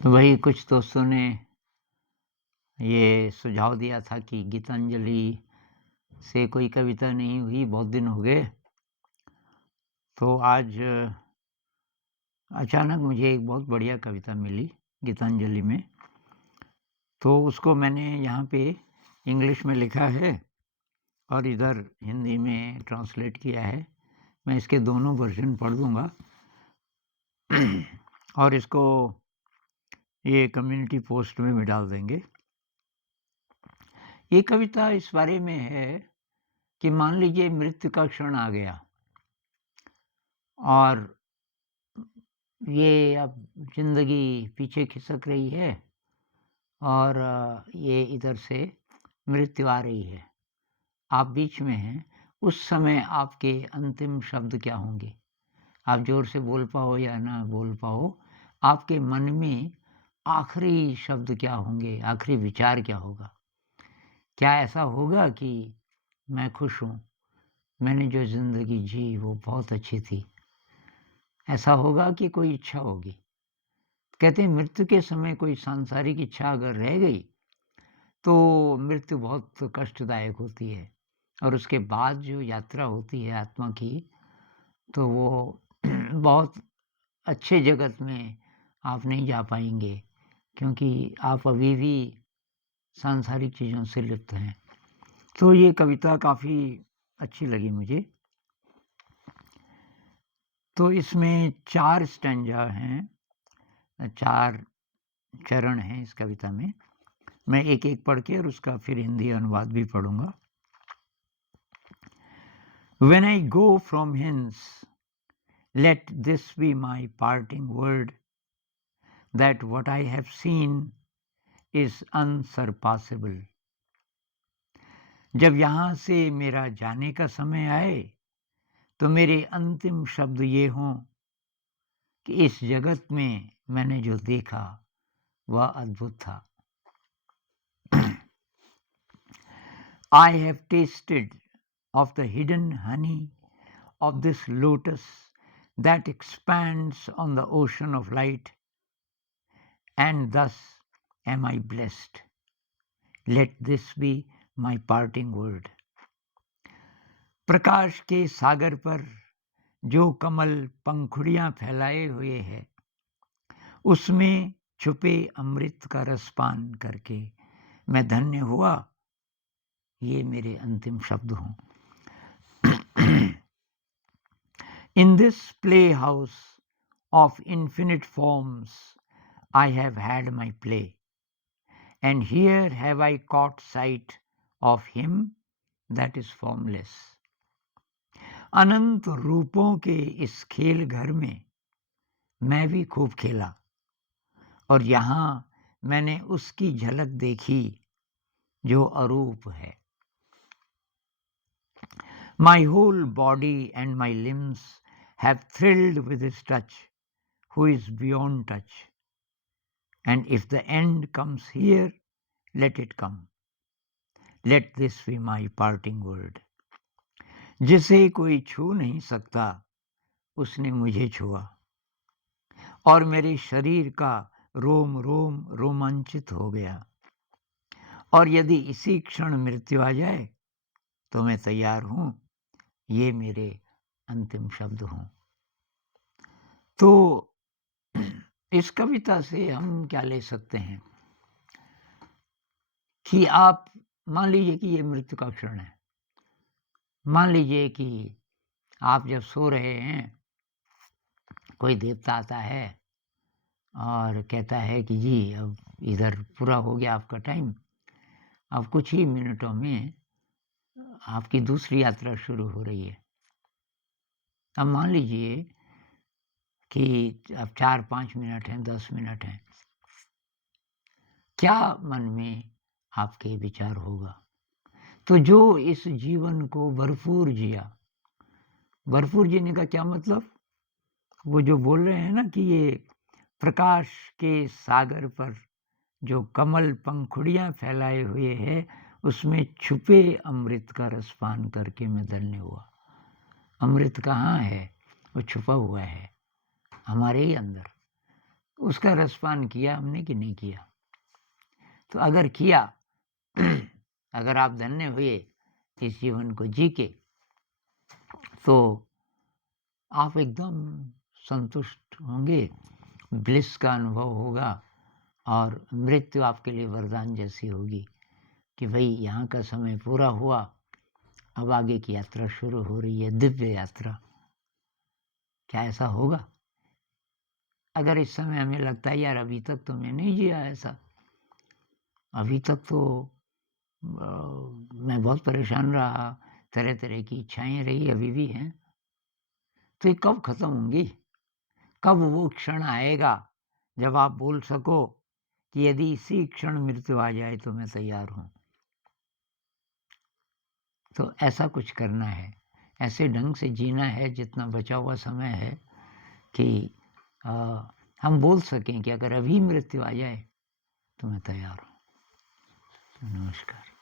तो वही कुछ दोस्तों ने ये सुझाव दिया था कि गीतांजलि से कोई कविता नहीं हुई, बहुत दिन हो गए। तो आज अचानक मुझे एक बहुत बढ़िया कविता मिली गीतांजलि में, तो उसको मैंने यहाँ पे इंग्लिश में लिखा है और इधर हिंदी में ट्रांसलेट किया है। मैं इसके दोनों वर्ज़न पढ़ दूँगा और इसको ये कम्युनिटी पोस्ट में भी डाल देंगे। ये कविता इस बारे में है कि मान लीजिए मृत्यु का क्षण आ गया और ये अब ज़िंदगी पीछे खिसक रही है और ये इधर से मृत्यु आ रही है। आप बीच में हैं, उस समय आपके अंतिम शब्द क्या होंगे? आप ज़ोर से बोल पाओ या ना बोल पाओ, आपके मन में आखिरी शब्द क्या होंगे? आखिरी विचार क्या होगा? क्या ऐसा होगा कि मैं खुश हूँ, मैंने जो ज़िंदगी जी वो बहुत अच्छी थी? ऐसा होगा कि कोई इच्छा होगी? कहते हैं मृत्यु के समय कोई सांसारिक इच्छा अगर रह गई, तो मृत्यु बहुत कष्टदायक होती है और उसके बाद जो यात्रा होती है आत्मा की, तो वो बहुत अच्छे जगत में आप नहीं जा पाएँगे, क्योंकि आप अभी भी सांसारिक चीज़ों से लिप्त हैं। तो ये कविता काफ़ी अच्छी लगी मुझे। तो इसमें 4 स्टैन्ज़ा हैं, 4 चरण हैं इस कविता में। मैं एक-एक पढ़ के और उसका फिर हिंदी अनुवाद भी पढ़ूँगा। When I go from hence, let this be my parting word, that what I have seen is unsurpassable. जब यहाँ से मेरा जाने का समय आए, तो मेरे अंतिम शब्द ये हों कि इस जगत में मैंने जो देखा, वह अद्भुत था। I have tasted of the hidden honey of this lotus that expands on the ocean of light, and thus am I blessed. Let this be my parting word. प्रकाश के सागर पर जो कमल पंखुड़ियां फैलाए हुए है, उसमें छुपे अमृत का रसपान करके मैं धन्य हुआ, ये मेरे अंतिम शब्द हों। In this playhouse of infinite forms, I have had my play, and here have I caught sight of him that is formless. अनंत रूपों के इस खेल घर में मैं भी खूब खेला और यहाँ मैंने उसकी झलक देखी जो अरूप है। My whole body and my limbs have thrilled with his touch, who is beyond touch. And if the end comes here, let it come. Let this be my parting word. जिसे कोई छू नहीं सकता, उसने मुझे छुआ और मेरे शरीर का रोम रोम रोमांचित हो गया। और यदि इसी क्षण मृत्यु आ जाए, तो मैं तैयार हूँ, ये मेरे अंतिम शब्द हों। तो इस कविता से हम क्या ले सकते हैं कि आप मान लीजिए कि ये मृत्यु का क्षण है। मान लीजिए कि आप जब सो रहे हैं, कोई देवता आता है और कहता है कि जी अब इधर पूरा हो गया आपका टाइम, अब कुछ ही मिनटों में आपकी दूसरी यात्रा शुरू हो रही है। अब मान लीजिए कि अब 4-5 मिनट हैं, 10 मिनट हैं। क्या मन में आपके विचार होगा? तो जो इस जीवन को भरपूर जिया, भरपूर जीने का क्या मतलब? वो जो बोल रहे हैं ना कि ये प्रकाश के सागर पर जो कमल पंखुड़ियां फैलाए हुए है, उसमें छुपे अमृत का रसपान करके मैं धन्य हुआ। अमृत कहाँ है? वो छुपा हुआ है हमारे ही अंदर। उसका रसपान किया हमने कि नहीं किया? तो अगर किया अगर आप धन्य हुए इस जीवन को जी के, तो आप एकदम संतुष्ट होंगे, ब्लिस का अनुभव होगा और मृत्यु आपके लिए वरदान जैसी होगी कि भई यहाँ का समय पूरा हुआ, अब आगे की यात्रा शुरू हो रही है, दिव्य यात्रा। क्या ऐसा होगा? अगर इस समय हमें लगता है यार अभी तक तो मैं नहीं जिया ऐसा, अभी तक तो मैं बहुत परेशान रहा, तरह-तरह की इच्छाएँ रही, अभी भी हैं, तो ये कब खत्म होंगी? कब वो क्षण आएगा जब आप बोल सको कि यदि इसी क्षण मृत्यु आ जाए तो मैं तैयार हूँ? तो ऐसा कुछ करना है, ऐसे ढंग से जीना है जितना बचा हुआ समय है कि अ, हम बोल सकें कि अगर अभी मृत्यु आ जाए तो मैं तैयार हूँ। नमस्कार।